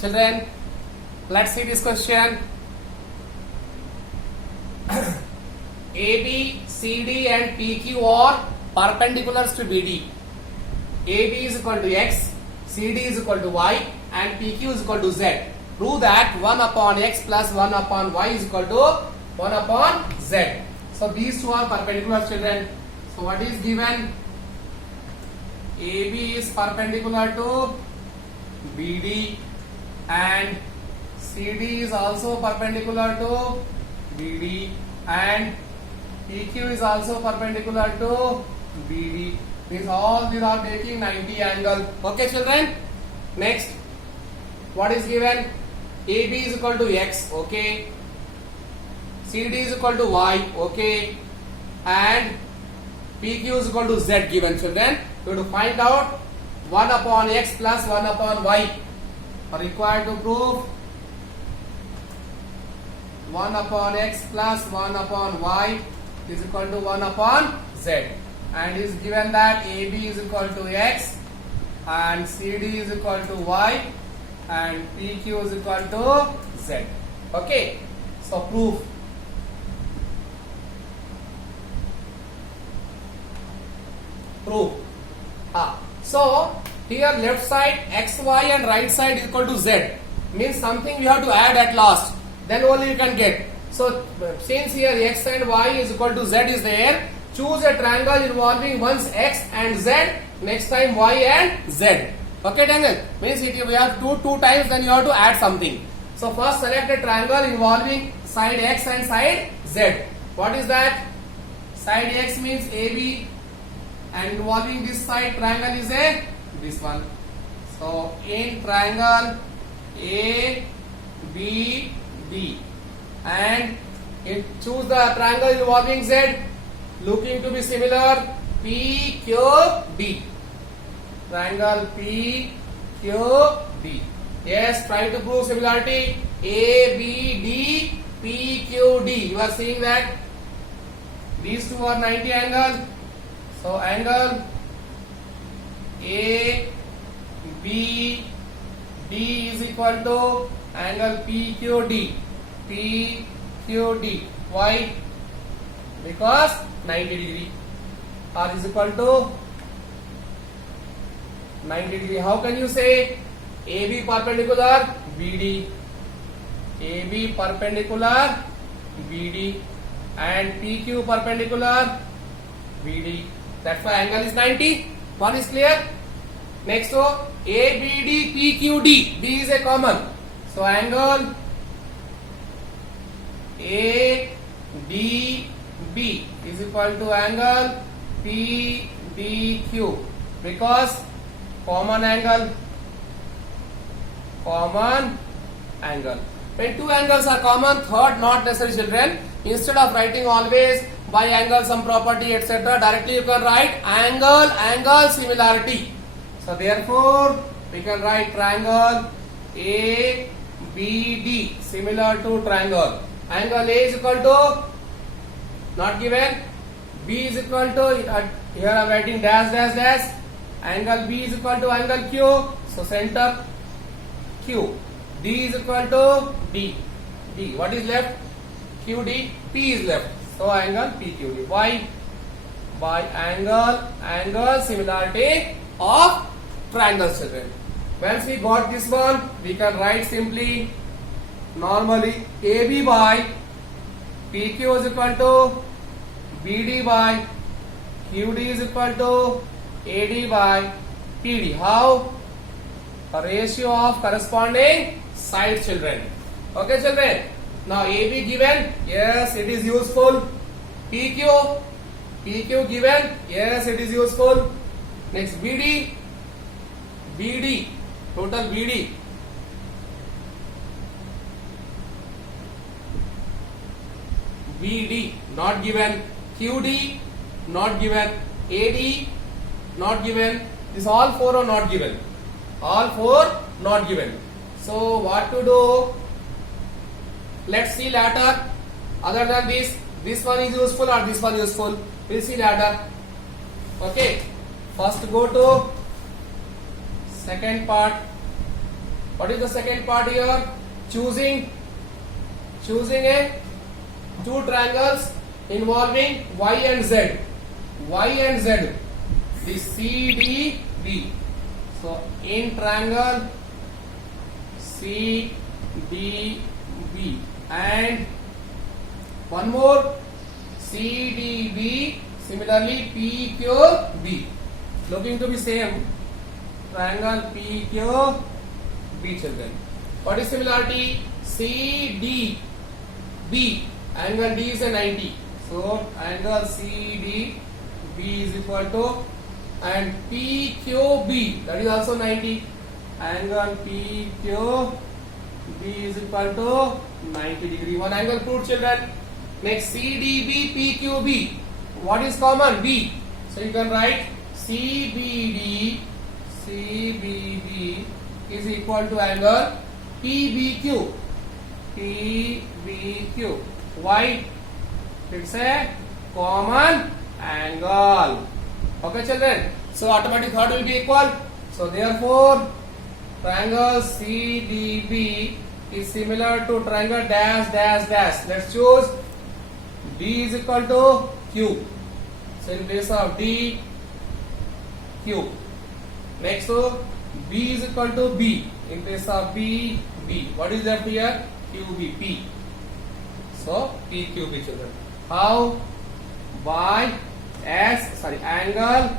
Children, let's see this question. AB, CD and PQ are perpendiculars to BD. AB is equal to X, CD is equal to Y and PQ is equal to Z. Prove that 1 upon X plus 1 upon Y is equal to 1 upon Z. So these two are perpendicular, children. So what is given? AB is perpendicular to BD and CD is also perpendicular to BD and PQ is also perpendicular to BD. These are making 90 angle. Okay, children. Next, what is given? AB is equal to X. Okay. CD is equal to Y. Okay. And PQ is equal to Z given, children. So to find out 1 upon X plus 1 upon Y are required to prove 1 upon X plus 1 upon Y is equal to 1 upon Z, and is given that AB is equal to X and CD is equal to Y and PQ is equal to Z. Okay, so proof. So here left side XY and right side is equal to Z, means something we have to add at last, then only you can get. So since here X and Y is equal to Z is there, choose a triangle involving once X and Z, next time Y and Z. Okay, triangle means we have two times, then you have to add something. So first select a triangle involving side X and side Z. What is that? Side X means AB and involving this side triangle is this one. So in triangle A, B, D, and choose the triangle involving Z, looking to be similar, P, Q, D. Triangle P, Q, D. Yes, try to prove similarity. A, B, D, P, Q, D. You are seeing that these two are 90 angle. So angle A, B, D is equal to angle PQD. PQD. Why? Because 90 degree. R is equal to 90 degree. How can you say AB perpendicular BD? AB perpendicular BD and PQ perpendicular BD. That's why angle is 90. One is clear. Next, so ABD PQD. D is a common. So angle ADB is equal to angle PDQ because common angle. When two angles are common, third not necessary, children. Instead of writing always by angle some property etc., directly you can write angle similarity. So therefore we can write triangle ABD similar to triangle. Angle A is equal to, not given, B is equal to, here I am writing dash dash dash. Angle B is equal to angle Q, so center Q. D is equal to D. What is left? QD. P is left. So angle PQD. Why? By angle similarity of triangles, children. Once we got this one, we can write simply normally AB by PQ is equal to BD by QD is equal to AD by PD. How? A ratio of corresponding side, children. Okay, children. Now AB given, yes, it is useful. PQ given, yes, it is useful. Next BD, total BD. BD not given, QD not given, AD not given. These all four are not given. All four not given. So what to do? Let's see later. Other than this one is useful or this one useful. We'll see later. Okay. First go to second part. What is the second part here? Choosing a two triangles involving y and z. Y and z. The CDB. So in triangle CDB and one more CDB, similarly PQB, looking to be same. Triangle PQB, children. What is similarity? CDB, angle D is a 90, so angle CDB is equal to, and PQB, that is also 90, angle PQB is equal to 90 degree. One angle proved, children. Next, CDB, PQB. What is common? B. So you can write CBD is equal to angle PBQ. Why? It's a common angle. Okay, children. So automatic third will be equal. So therefore, triangle CDB is similar to triangle dash dash dash. Let's choose D is equal to Q. So in place of D, Q. Next, so B is equal to B. In place of B, B. What is left here? QB, P. So PQB, children. How? By angle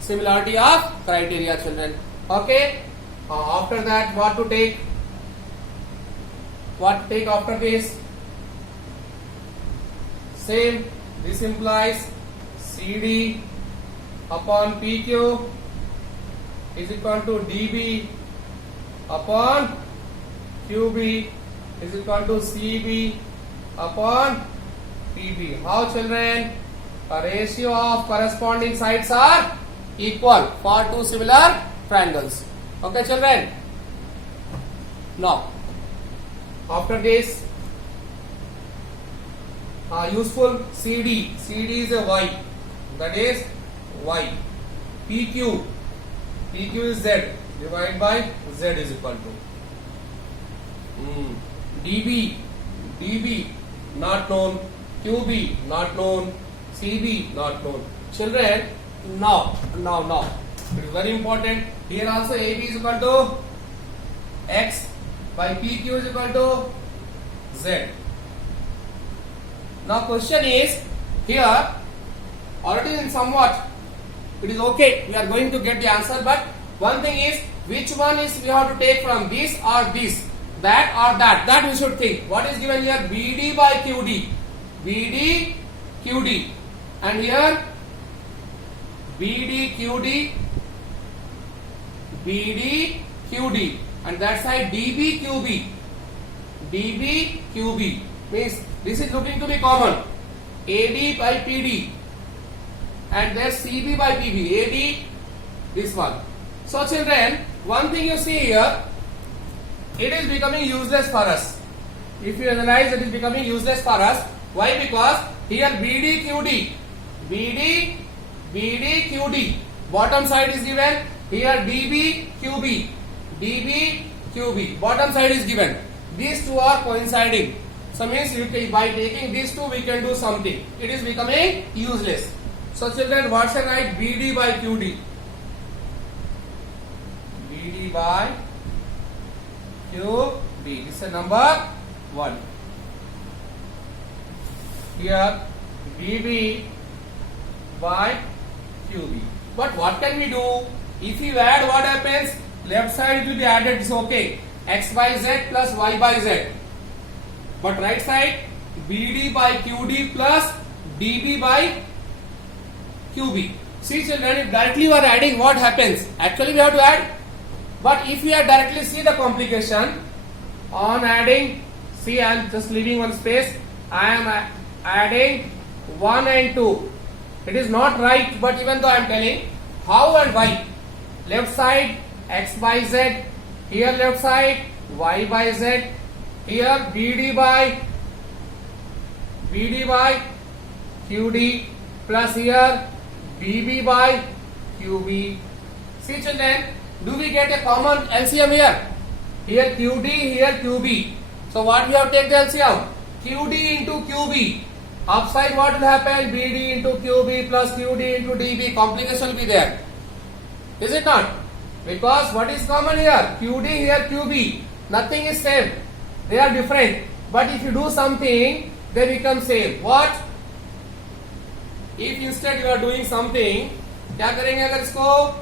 similarity of criteria, children. Okay. After that, what to take? What to take after this? Same. This implies CD upon PQ is equal to DB upon QB is equal to CB upon PB. How, children? A ratio of corresponding sides are equal for two similar triangles. Okay, children? Now, after this, useful CD. CD is a Y. That is Y. PQ. PQ is Z. Divided by Z is equal to. DB. DB not known. QB not known. CB not known. Children, now. It is very important. Here also AB is equal to X by PQ is equal to Z. Now question is, here already in somewhat it is okay, we are going to get the answer, but one thing is, which one is we have to take from this or this, that or that we should think. What is given here? BD by QD, BD QD, and here BD QD, BD QD, and that side DB QB, DB QB. Means this is looking to be common. AD by PD, and there's CB by PB. AD, this one. So children, one thing you see here, it is becoming useless for us. If you analyze, it is becoming useless for us. Why? Because here BD QD, BD QD, bottom side is given. Here DB QB, DB QB, bottom side is given. These two are coinciding. So means you can, by taking these two we can do something. It is becoming useless. So children, what shall I write? BD by QD. BD by QB. This is number 1. Here BB by QB. But what can we do? If you add, what happens? Left side will be added, it's okay. X by Z plus Y by Z. But right side, BD by QD plus DB by QB. See children, if directly you are adding, what happens? Actually we have to add. But if we are directly see the complication, on adding, see I am just leaving one space. I am adding 1 and 2. It is not right, but even though I am telling, how and why? Left side X by Z, here left side Y by Z, here BD by QD plus here BB by QB. See children, do we get a common LCM here? Here QD, here QB. So what we have to take the LCM? QD into QB. Upside what will happen? BD into QB plus QD into DB. Complication will be there. Is it not? Because what is common here? QD here QB. Nothing is same. They are different. But if you do something, they become same. What? If instead you are doing something, क्या करेंगे अगर इसको?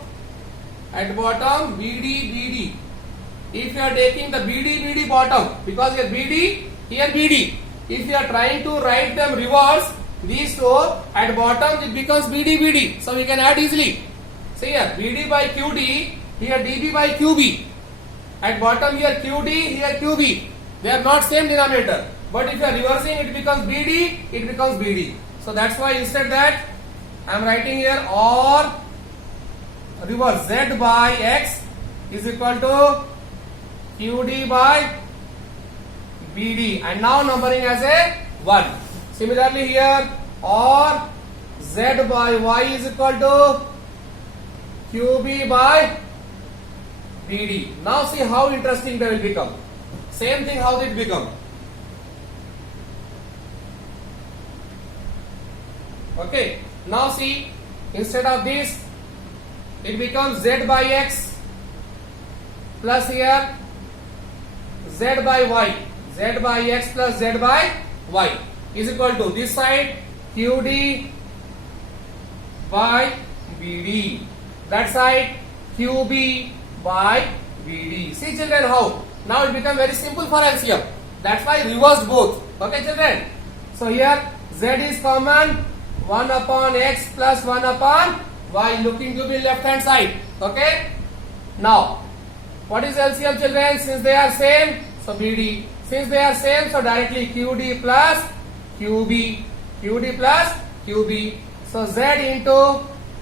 At bottom BD BD. If you are taking the BD BD bottom, because here BD, here BD. If you are trying to write them reverse, these two at bottom it becomes BD BD. So we can add easily. See here BD by QD, here DB by QB. At bottom here QD, here QB. They are not same denominator. But if you are reversing, it becomes BD, it becomes BD. So that's why instead that I am writing here or reverse Z by X is equal to QD by BD, and now numbering as a 1. Similarly here or Z by Y is equal to QB by BD. Now see how interesting they will become. Same thing how it become. Okay, now see, instead of this it becomes Z by X plus here Z by Y. Z by X plus Z by Y is equal to this side QD by BD, that side QB by BD. See children how? Now it become very simple for LCM. That's why reversed both. Okay children? So here Z is common, 1 upon X plus 1 upon Y, looking to be left hand side. Okay? Now, what is LCM children? Since they are same, so BD. Since they are same, so directly QD plus QB. QD plus QB. So Z into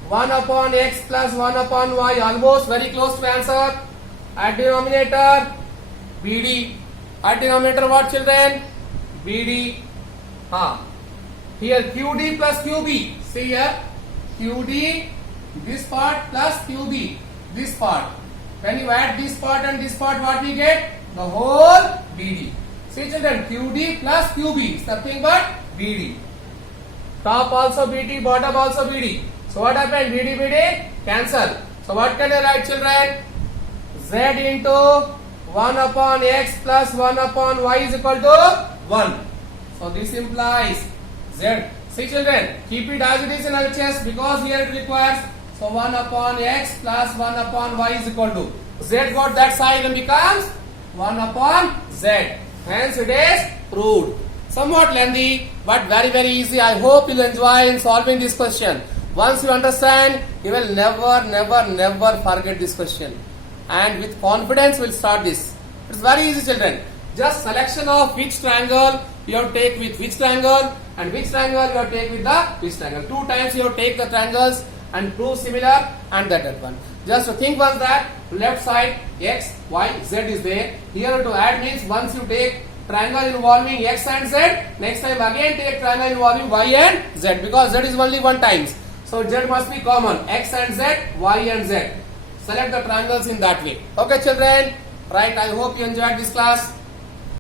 1 upon X plus 1 upon Y, almost very close to answer. At denominator, BD. At denominator what children? BD. Here QD plus QB. See here, QD, this part plus QB, this part. When you add this part and this part, what we get? The whole BD. See children, QD plus QB is nothing but BD. Top also BD, bottom also BD. So what happened? BD, BD, cancel. So what can I write children? Z into 1 upon X plus 1 upon Y is equal to 1. So this implies Z. See children, keep it as it is in LHS because here it requires. So 1 upon X plus 1 upon Y is equal to. Z got that side and becomes 1 upon Z. Hence it is proved. Somewhat lengthy but very very easy. I hope you'll enjoy in solving this question. Once you understand, you will never forget this question. And with confidence we'll start this. It's very easy children. Just selection of which triangle you have to take with which triangle and which triangle you have to take with the which triangle. 2 times you have to take the triangles and prove similar and that one. Just to think once that left side X, Y, Z is there. Here to add means once you take triangle involving X and Z, next time again take triangle involving Y and Z because Z is only 1 times. So Z must be common. X and Z, Y and Z. Select the triangles in that way. Okay children, right, I hope you enjoyed this class.